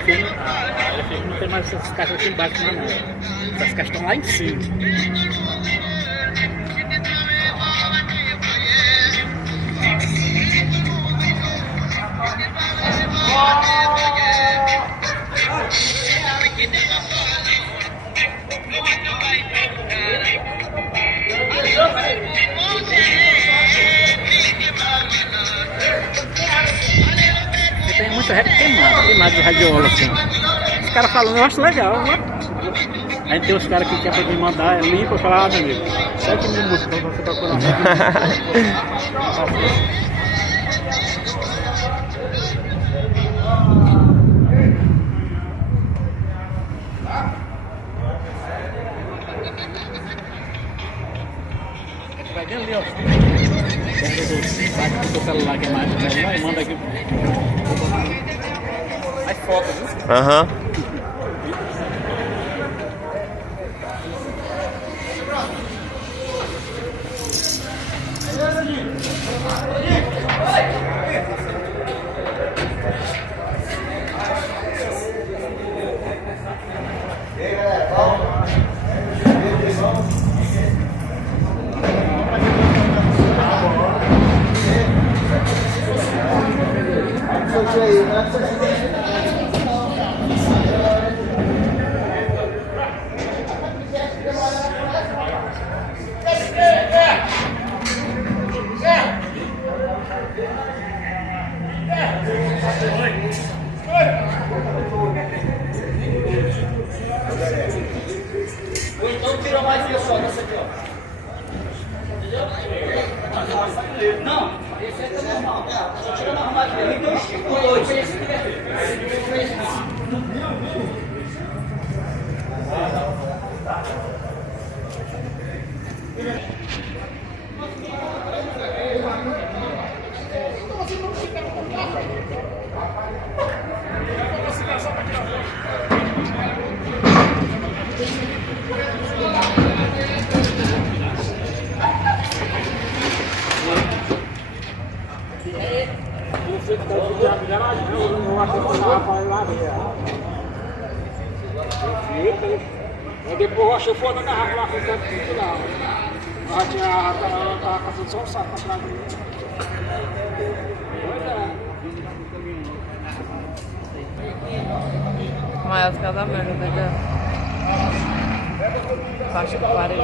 FM não tem mais essas caixas aqui embaixo, não. Essas caixas estão lá em cima. Tem muita rap queimada de radiola assim. Os caras falando, eu acho legal, né? Aí tem os caras que querem pra me mandar, limpa e falar, meu amigo, 7 mil músicas pra você procurar. Vai dentro ali, ó. Vai com o celular que é mais, vai, manda aqui. Aí foto, viu? Aham. Ou então tira mais isso, ó, dessa aqui, ó. Entendeu? Não, esse aqui é normal. Só tira na armadilha. Então esticou dois. Depois eu achei foda da garrafa lá com o canto lá. Ela tava caçando só um saco pra trás dele. Maior do que a da merda, né? Faixa do aparelho.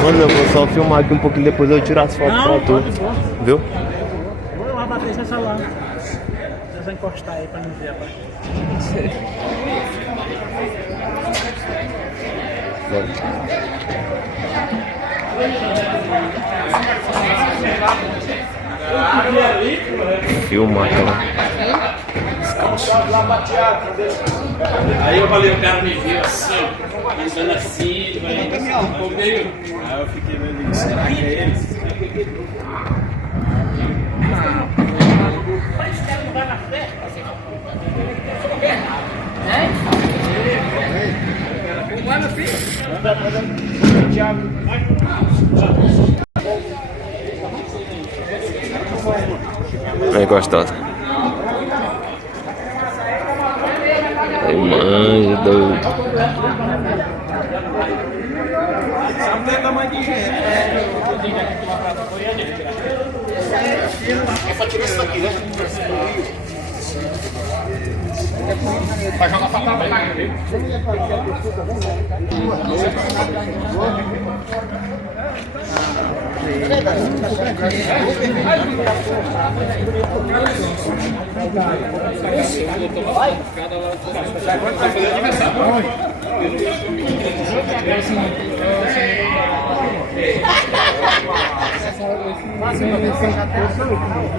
Mano, eu vou só filmar aqui um pouquinho, depois eu tiro as fotos pra tu. Viu? Vou lá bater esse celular. Vocês vão encostar aí pra não ver, rapaz. Filma aquela. Aí eu falei, o cara me viu assim, andando assim, vai meio. Aí eu fiquei meio assim, será que é ele? Mas esse cara não vai na festa? É? Como é, meu filho? Thiago. Aí, gostosa. Aí, manja, doido. Sabe que é tamanho de gente. É só tirar isso aqui, né? Vai jogar pra cá, viu?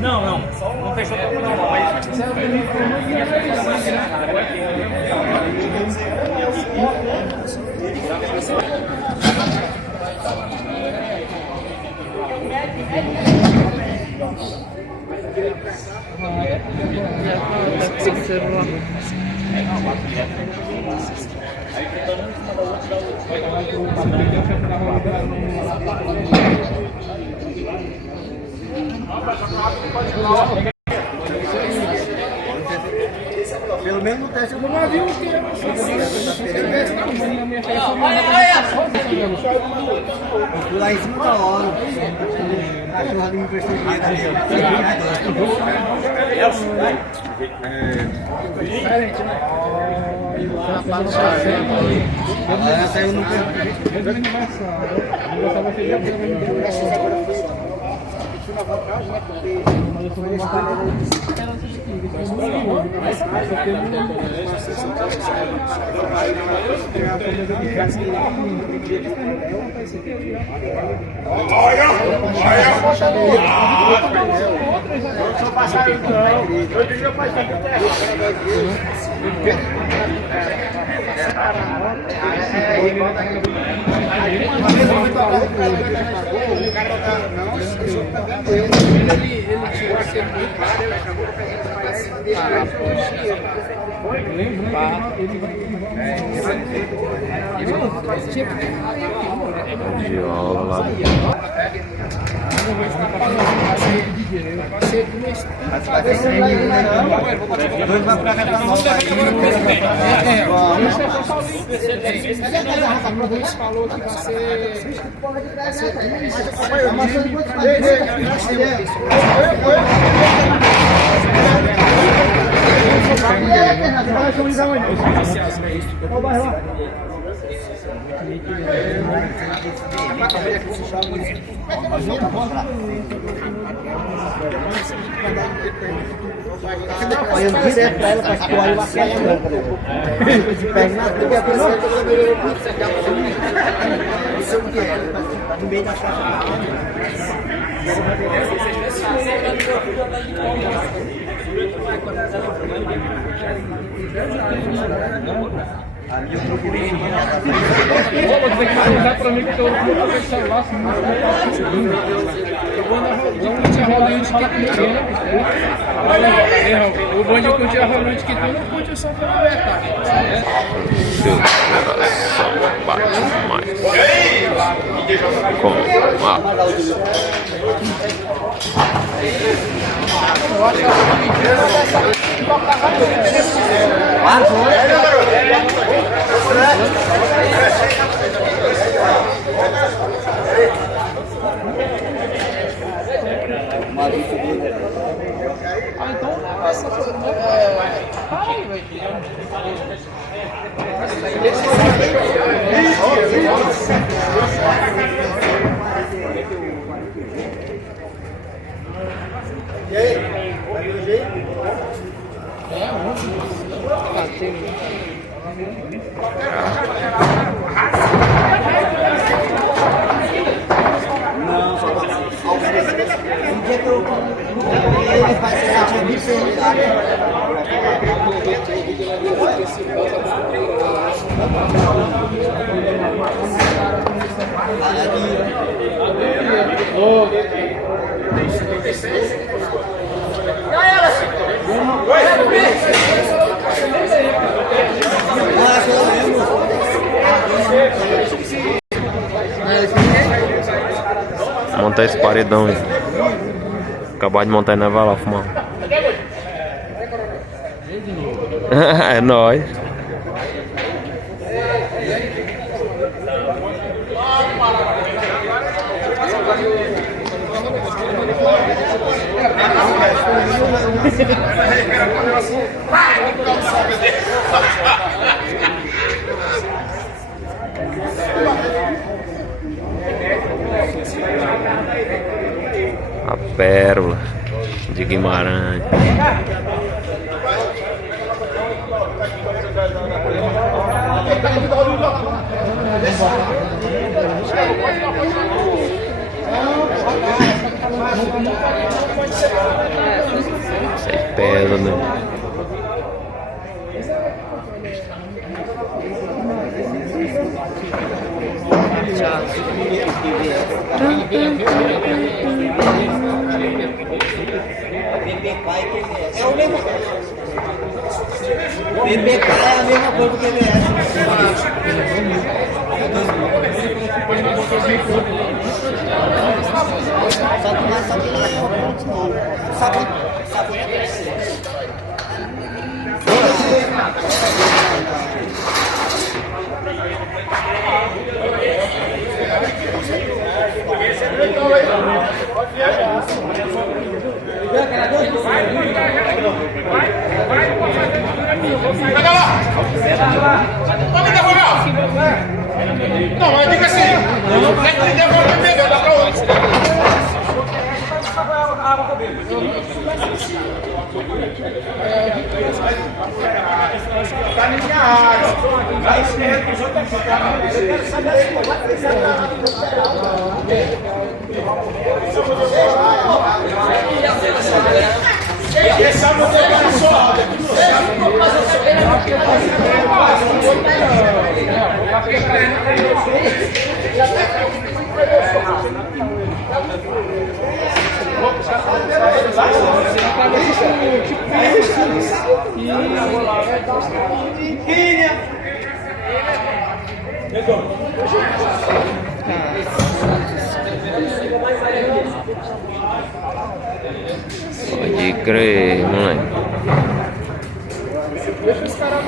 Não, não fechou tudo não, mas esse celular. Pelo menos no teste eu não vi o que é. Eu fui lá em cima da hora. O cachorro ali me prestou dinheiro. Diferente, né? Essa eu nunca Viola lá. falou que vai ser. Eu direto pra ela, pra escoar uma caixa branca. Pega na tudo e a pessoa não sei o que é, no meio da caixa. Ali eu procurei. Vou ter que mandar pra mim que eu vou fazer celular. Eu tinha rolante que o bonde que eu tinha rolante que tu não curte só pela metade. Seu coração bate mais com a Então, essa coisa e aí? Vai do jeito? Não, só um dia que eu ele vai ser a montar esse paredão aí. Acabar de montar e não vai lá fumar. É nóis. A pérola de Guimarães. Isso aí pesa, né? É o mesmo. PPK é a mesma coisa do que VS. Só que ele é um ponto novo. Sabe é terceiro. Pega lá! Pode devolver! Não, mas diga assim, não tem que devolver primeiro, dá pra outro. Tá na minha área. Vai esperando que os outros ficaram. Eu quero saber se vai precisar. Esse é o meu trabalho só. Pode crer, moleque. Deixa os caras